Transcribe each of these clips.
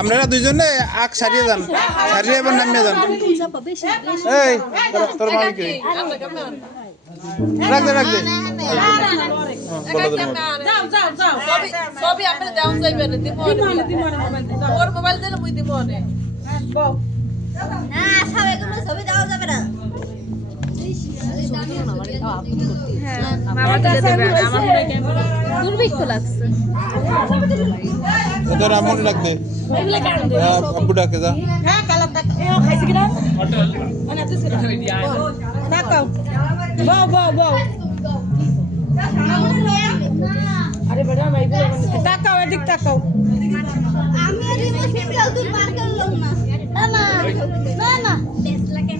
আপনারা দুইজনে আগ সারিয়ে যান, সারিয়ে এবার নামিয়ে যান। এই তোর মালিক রাখ দে, রাখ দে। দুর্ভিক্ষ লাগছে। ওদের আমন রাখ দে, আব্বু ডাকে যা। अरे बेटा मैं ताकाओ एदिक ताकाओ আমি আর সিম্পল তুই পার করলাম না না না না টেসলা কে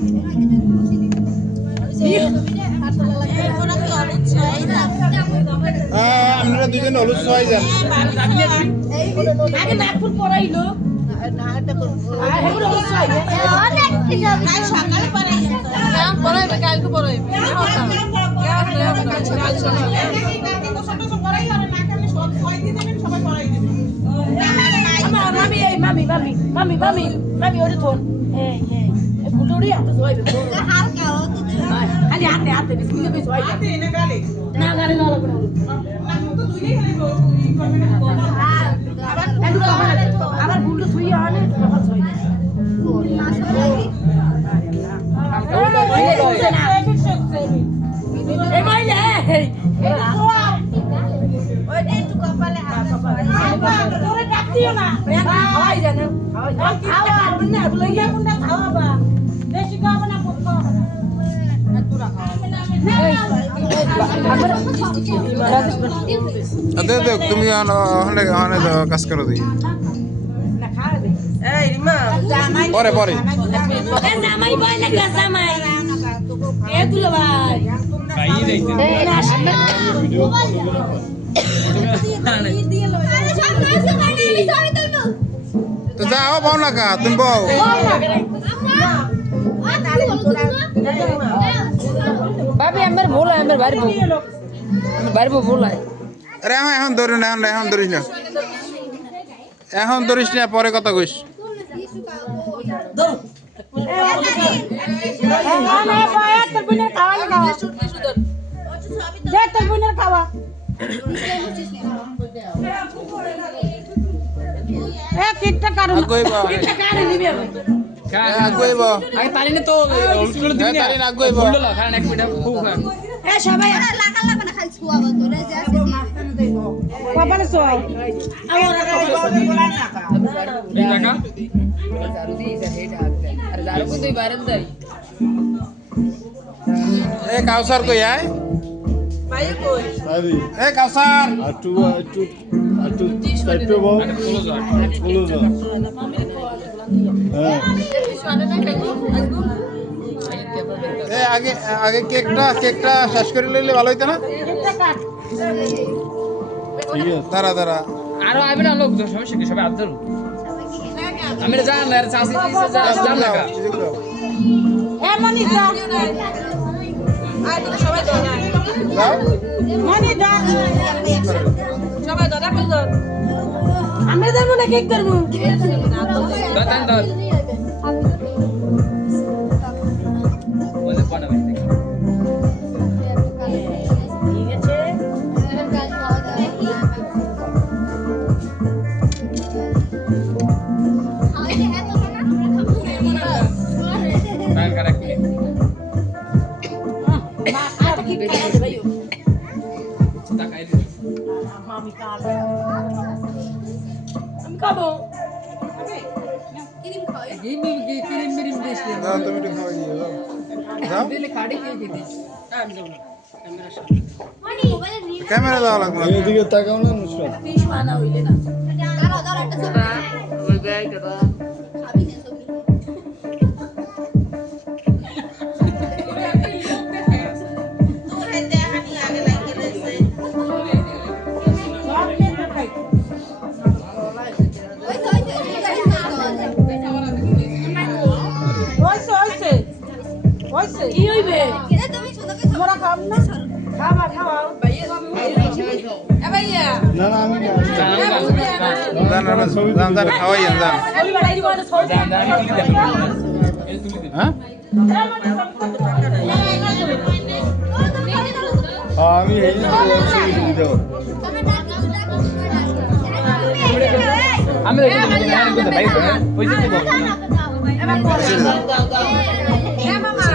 আপনারা দুজন হলুদ সবাই যান। আগে নাগপুর পড়াইলো না এটা করব এগুলো হচ্ছে অনেক ঠিক আছে কাল সকালে পড়াইবে, কাল পড়াইবে, কালকে পড়াইবে। মামি এই মামি মামি মামি মামি মামি ওরে থন এই এই এই বুলুড়ি হাতে সবাইবে হালকা ও তো খালি হাতে হাতে বিস্কুট বেশ হয় হাতে না গালে না গালে না লাগবে না তো দুইই খালি আবার বুলু থুই আনে তখন সই এই মাইলে এই ওই একটু কপালে হাত তোরে ডাকতিও না খাওয়াই জানো খাওয়া খাওয়া না লইয়া কোনটা খাওয়াবা বেশি খাওয়াবা না কম খাওয়াবা না পুরা দেখ তুমি কাজ করো দিই পরে পরে জামাই বয় না জামাই এ দুলো ভাই তো যাও পাও না কা তুমি বউ ভাবি আমার ভুল হয় আমার বাড়িবো ভুল হয় আরে এখন ধরি না, এখন ধরিস না, এখন ধরিস না, পরে কথা কইস। সবাই লাগা লাগবে না খালি ছুয়াবা তোরে যা কপালে সোয়াই এ কাউসার কই আয় এ কাউসার এ আগে আগে কেকটা শেষ করে লইলে ভালো হইতো না? দাঁড়া দাঁড়া আরো আইবে না লোক সমস্যা কি সবাই আদর আমি জান না চাষি জান না মনি যা সবাই দাও না, যাও মনি যা সবাই দাও, রাখো দাও। আমি দেবো না কেক করবো দাঁড়ান দাঁড়ান বলে পাঠাবে যাও তুমি একটু খাওয়াই দিও যাও ক্যামেরা দেওয়া লাগবে না। এদিকে তাকাও না নুসরাত দাঁড়াও দাঁড়াও একটা ছবি খাবি না ছবি তোরে দেখানি আগে লাগিয়ে দিয়েছে কি হইবে তুমি শুধু মোরা খাম না খাওয়া খাওয়া এ ভাইয়া জান খাওয়াই জান ওই বাড়াই দিব তো সর হ্যাঁ আমি এই দেব আমি ভাই ওই যে এ মামা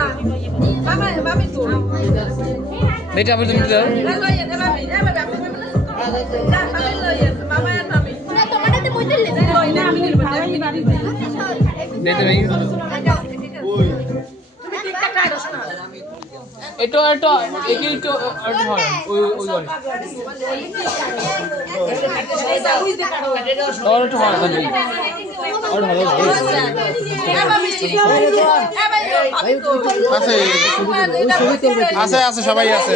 মামা মামি তো বেটা আবার তুমি দাও এ লইয়া এ মামি এ মামি আপনি যা মামি লইয়া মামা আর মামি তোমাদের মধ্যে লেগে লই না আমি নিব বাড়ি বাড়ি দেতে ভাই তুমি টিকটা কাটছ না এটো এটো একে এটো এটো হয় ওই ওই ওই और तो হয় বন্ধ और ভালো এ মামি এ ভাই আমি তো আছে আছে সবাই আছে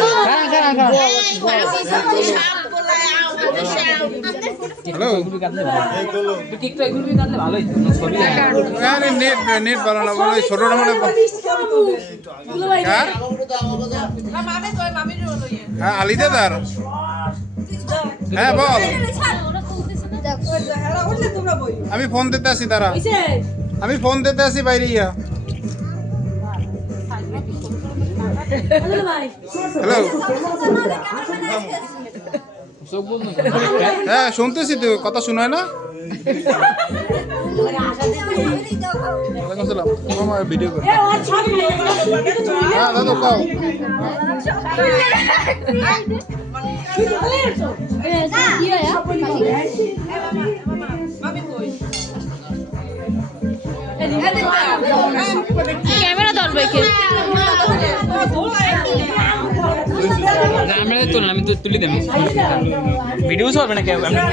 হ্যালো টিকটক গুলো কাটলে ভালো হইতো ছবি আরে নেট নেট ভালো না বলে ছোটটা মানে কার মামি কই মামি লইয়া হ্যাঁ আলিদা দার হ্যাঁ বল আমি ফোন দিতে আসি তারা আমি ফোন দিতে আসি বাইরে ইয়া হ্যালো সব বল না হ্যাঁ শুনতেছি তো কথা শোনায় না ওয়ালাইকুম আসসালাম মামা ভিডিও কর হ্যাঁ দাদু কও মামি কই ক্যামেরা ধরবে কে আমরা তুলনা আমি তো তুলি দেব ভিডিও হবে না কেউ আমরা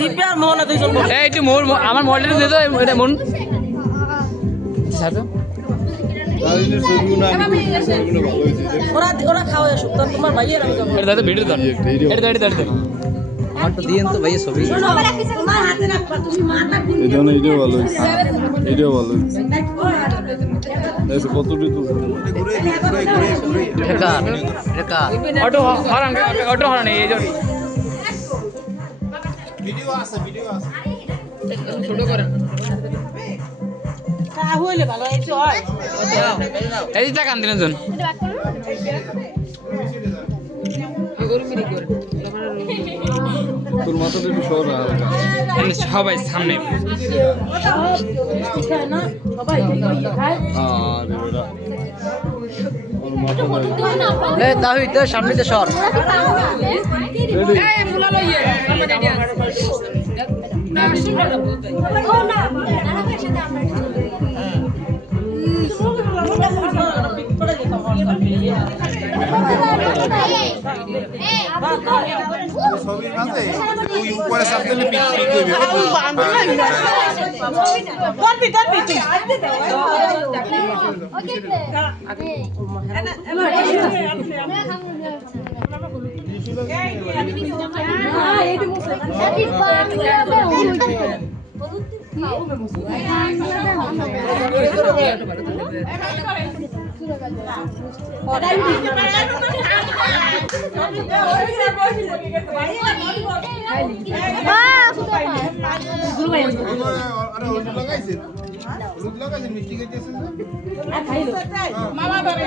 দিব্যার মোহনা দুইজন এই একটু মোর আমার মডেল দে দাও এটা মন সাথে তাদের ছবিগুলো আমি ছবিগুলো ভালো হয়েছে ওরা ওরা খাওয়া আসো তোমার ভাইয়ের আমি যাবো এটা দাদা ভিডিও দাও এটা এটা এটা আমারটা দিয়েন তো ভাই ছবি তোমার হাতে রাখবা তুমি মাথা এই জন্য এটাও ভালো হয়েছে এটাও ভালো হয়েছে দেখো কতটি তো অটো হরান অটো হরান এই যে ভিডিও আছে ছোট করেন কা হইলে ভালো হইছে হয় এই যে টাকা আনদিন জন তোর মাথাটা একটু সর সবাই সামনে খায় না সবাই খায় আরে বেটা ওর মাথা নাই এই তাহলে তো সামনে তো সর ছবির মাঝে ওই উপরে সাবধানে পিক পিক হইবে করবি করবি তুই মিষ্টি খাইতেছেন মামা বারে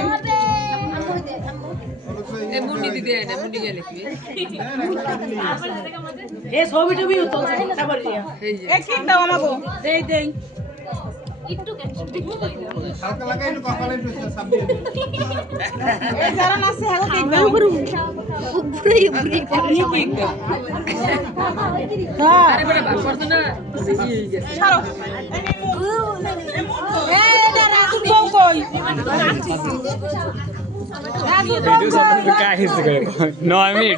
এ ছবি টবি তো তারপর এক এক দাও আমাগো দেই দেই হালকা লাগাই একটু কপালে একটু সাবধানে এই যারা নাচে হাগো কেক দাও হ্যাঁ আরে বড় করছ না ছাড়ো এই এটা রাজু বউ কই রাজু বউ কই No, I mean.